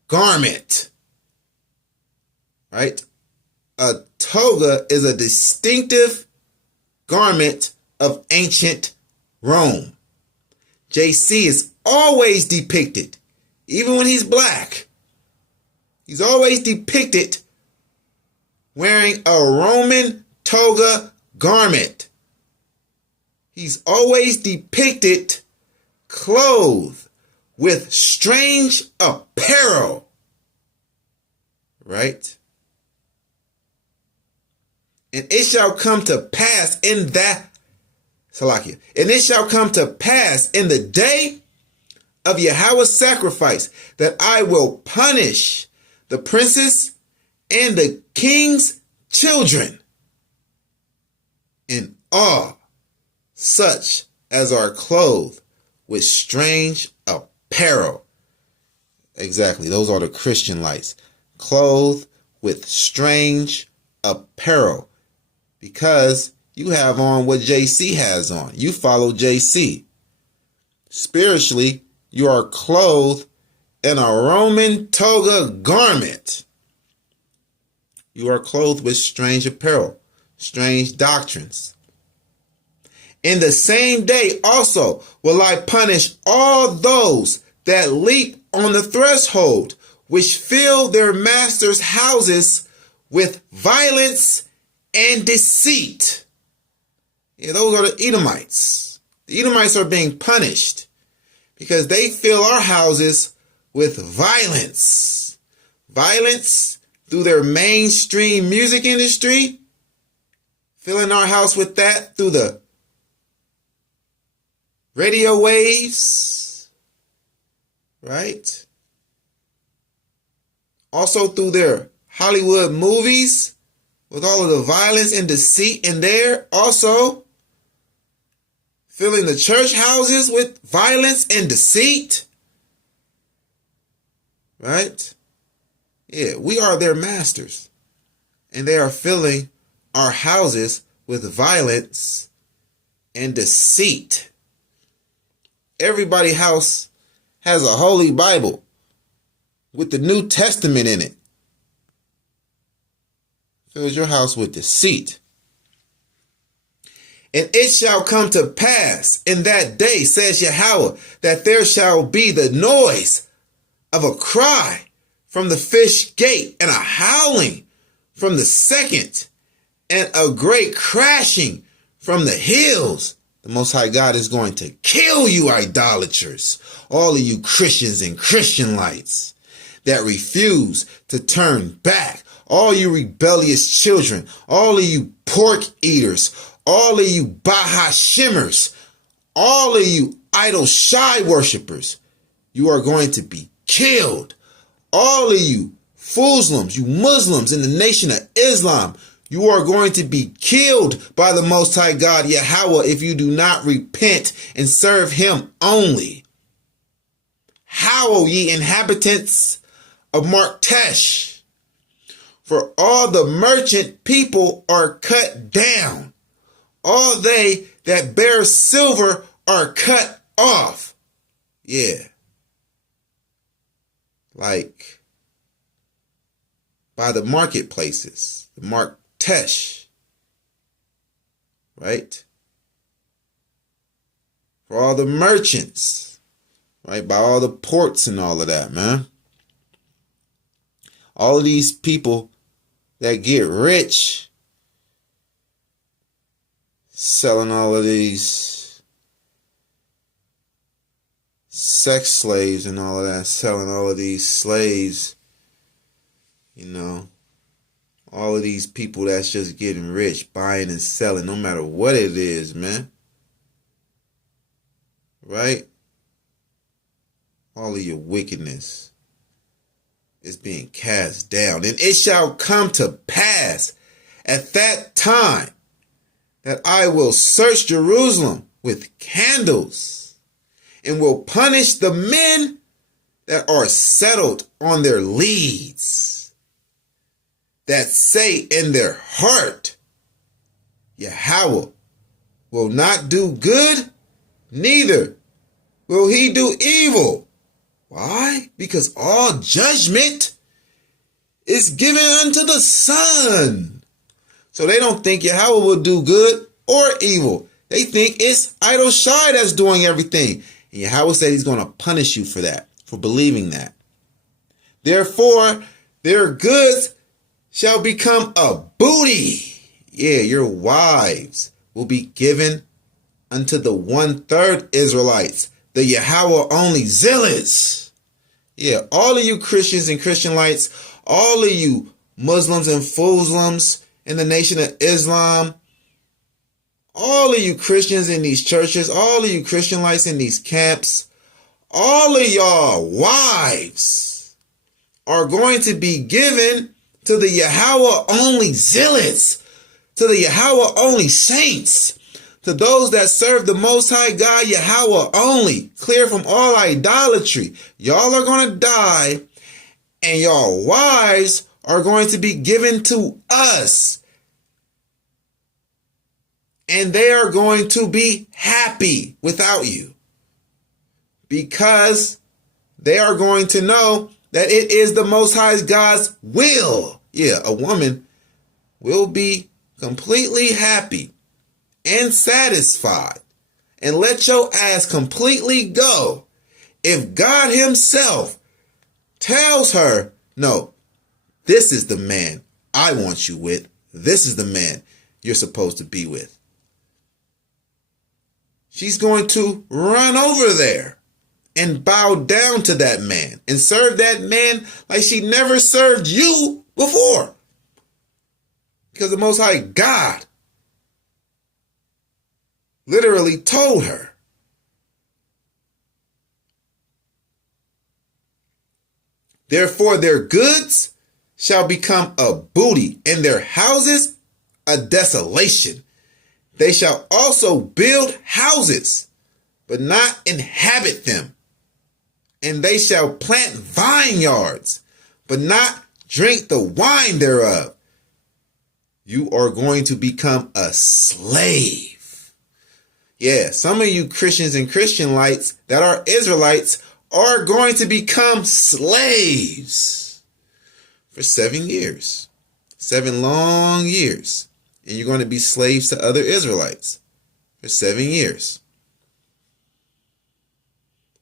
garment. Right? A toga is a distinctive garment of ancient Rome. JC is always depicted, even when he's black, he's always depicted wearing a Roman toga garment. He's always depicted clothed with strange apparel. Right? And it shall come to pass in that, Salakia, and it shall come to pass in the day of Yahweh's sacrifice that I will punish the princes and the king's children and all such as are clothed with strange apparel. Exactly, those are the Christianlites, clothed with strange apparel, because you have on what JC has on. You follow JC. Spiritually, you are clothed in a Roman toga garment. You are clothed with strange apparel, strange doctrines. In the same day also will I punish all those that leap on the threshold, which fill their masters' houses with violence and deceit. Yeah, those are the Edomites. The Edomites are being punished because they fill our houses with violence. Violence through their mainstream music industry, filling our house with that through the radio waves, right? Also through their Hollywood movies with all of the violence and deceit in there. Also filling the church houses with violence and deceit. Right? Yeah, we are their masters. And they are filling our houses with violence and deceit. Everybody's house has a holy Bible with the New Testament in it. Fills your house with deceit. And it shall come to pass in that day, says Yahweh, that there shall be the noise of a cry from the fish gate, and a howling from the second, and a great crashing from the hills. The Most High God is going to kill you idolaters, all of you Christians and Christianlites that refuse to turn back, all you rebellious children, all of you pork eaters, all of you Baha Shimmers, all of you idol shy worshipers. You are going to be killed. All of you Muslims, you Muslims in the nation of Islam, you are going to be killed by the Most High God Yahweh if you do not repent and serve him only. Howl, ye inhabitants of Martesh, for all the merchant people are cut down. All they that bear silver are cut off. Yeah. Like by the marketplaces, the Martesh, right? For all the merchants, right? By all the ports and all of that, man. All of these people that get rich selling all of these sex slaves and all of that, selling all of these slaves, you know, all of these people that's just getting rich, buying and selling, no matter what it is, man. Right? All of your wickedness is being cast down. And it shall come to pass at that time that I will search Jerusalem with candles and will punish the men that are settled on their leads, that say in their heart, Yahweh will not do good, neither will he do evil. Why? Because all judgment is given unto the Son. So they don't think Yahweh will do good or evil. They think it's Idol Shai that's doing everything. And Yahweh said he's going to punish you for that, for believing that. Therefore, their goods shall become a booty. Yeah, your wives will be given unto the 1/3 Israelites, the Yahweh only zealots. Yeah, all of you Christians and Christianlites, all of you Muslims and Muslims in the Nation of Islam, all of you Christians in these churches, all of you Christianlites in these camps, all of y'all wives are going to be given to the Yahweh only zealots, to the Yahweh only saints, to those that serve the Most High God Yahweh only, clear from all idolatry. Y'all are going to die, and y'all wives are going to be given to us. And they are going to be happy without you, because they are going to know that it is the Most High God's will. Yeah, a woman will be completely happy and satisfied and let your ass completely go if God himself tells her, no, this is the man I want you with. This is the man you're supposed to be with. She's going to run over there and bow down to that man and serve that man like she never served you before. Because the Most High God literally told her. Therefore, their goods shall become a booty, and their houses a desolation. They shall also build houses, but not inhabit them. And they shall plant vineyards, but not drink the wine thereof. You are going to become a slave. Yeah, some of you Christians and Christianlites that are Israelites are going to become slaves for 7 years. 7 long years. And you're going to be slaves to other Israelites for 7 years.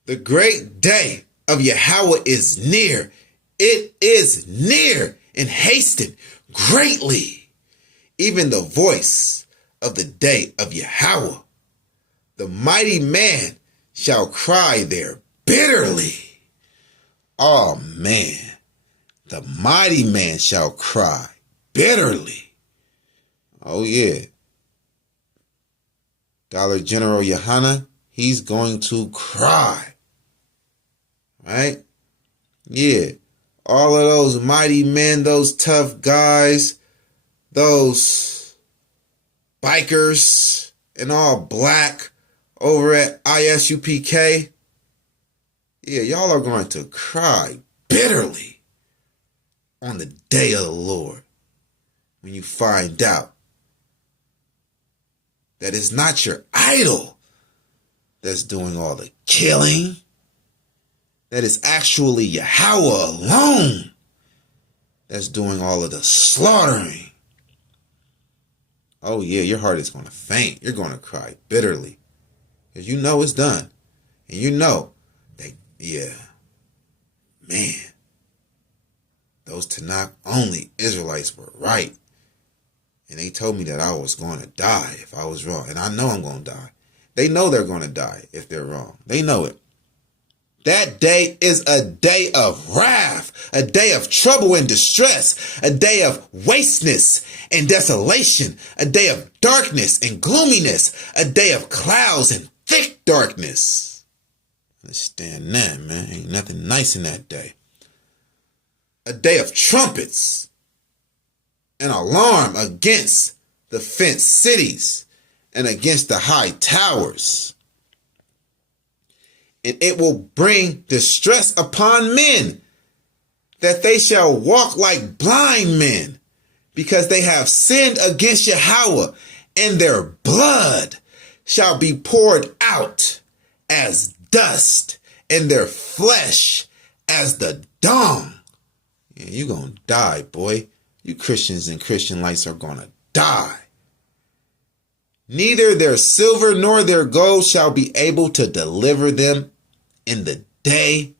The great day of Yahweh is near. It is near and hasten greatly. Even the voice of the day of Yahweh. The mighty man shall cry there bitterly. Oh man, the mighty man shall cry bitterly. Oh yeah. Dollar General Yohana, he's going to cry. Right? Yeah. All of those mighty men, those tough guys, those bikers in all black over at ISUPK. Yeah, y'all are going to cry bitterly on the day of the Lord when you find out that it's not your idol that's doing all the killing, that it's actually Yahweh alone that's doing all of the slaughtering. Oh yeah, your heart is going to faint. You're going to cry bitterly because you know it's done. And you know that, yeah, man, those Tanakh only Israelites were right. And they told me that I was going to die if I was wrong. And I know I'm going to die. They know they're going to die if they're wrong. They know it. That day is a day of wrath, a day of trouble and distress, a day of wasteness and desolation, a day of darkness and gloominess, a day of clouds and thick darkness. Understand that, man. Ain't nothing nice in that day. A day of trumpets, an alarm against the fenced cities and against the high towers. And it will bring distress upon men, that they shall walk like blind men, because they have sinned against Yahweh, and their blood shall be poured out as dust in their flesh as the dung. Yeah, you gonna die, boy. You Christians and Christianlites are gonna die. Neither their silver nor their gold shall be able to deliver them in the day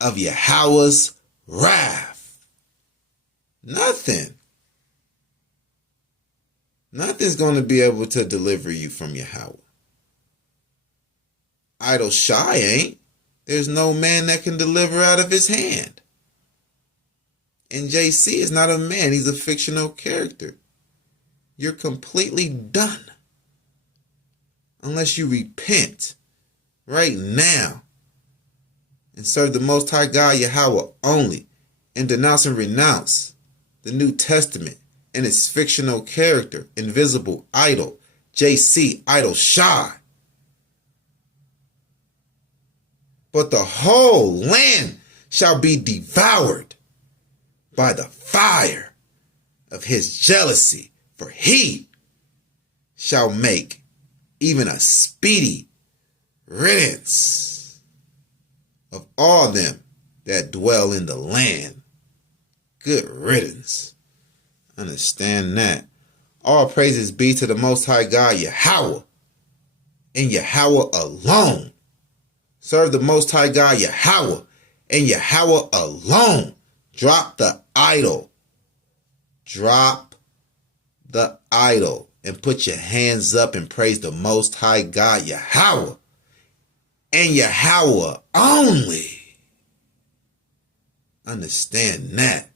of Yahweh's wrath. Nothing. Nothing's going to be able to deliver you from Yahweh. Idol Shai ain't. There's no man that can deliver out of his hand. And JC is not a man. He's a fictional character. You're completely done. Unless you repent right now and serve the Most High God Yahweh only and denounce and renounce the New Testament and its fictional character, invisible idol, JC, Idol Shai. But the whole land shall be devoured by the fire of his jealousy, for he shall make even a speedy riddance of all them that dwell in the land. Good riddance. Understand that. All praises be to the Most High God, Yahweh, and Yahweh alone. Serve the Most High God, Yahweh, and Yahweh alone. Drop the idol. Drop the idol. And put your hands up and praise the Most High God, Yahweh, and Yahweh only. Understand that.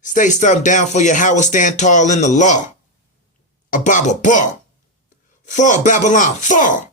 Stay stumped down for Yahweh, stand tall in the law. Ababa bar. Fall, Babylon, fall.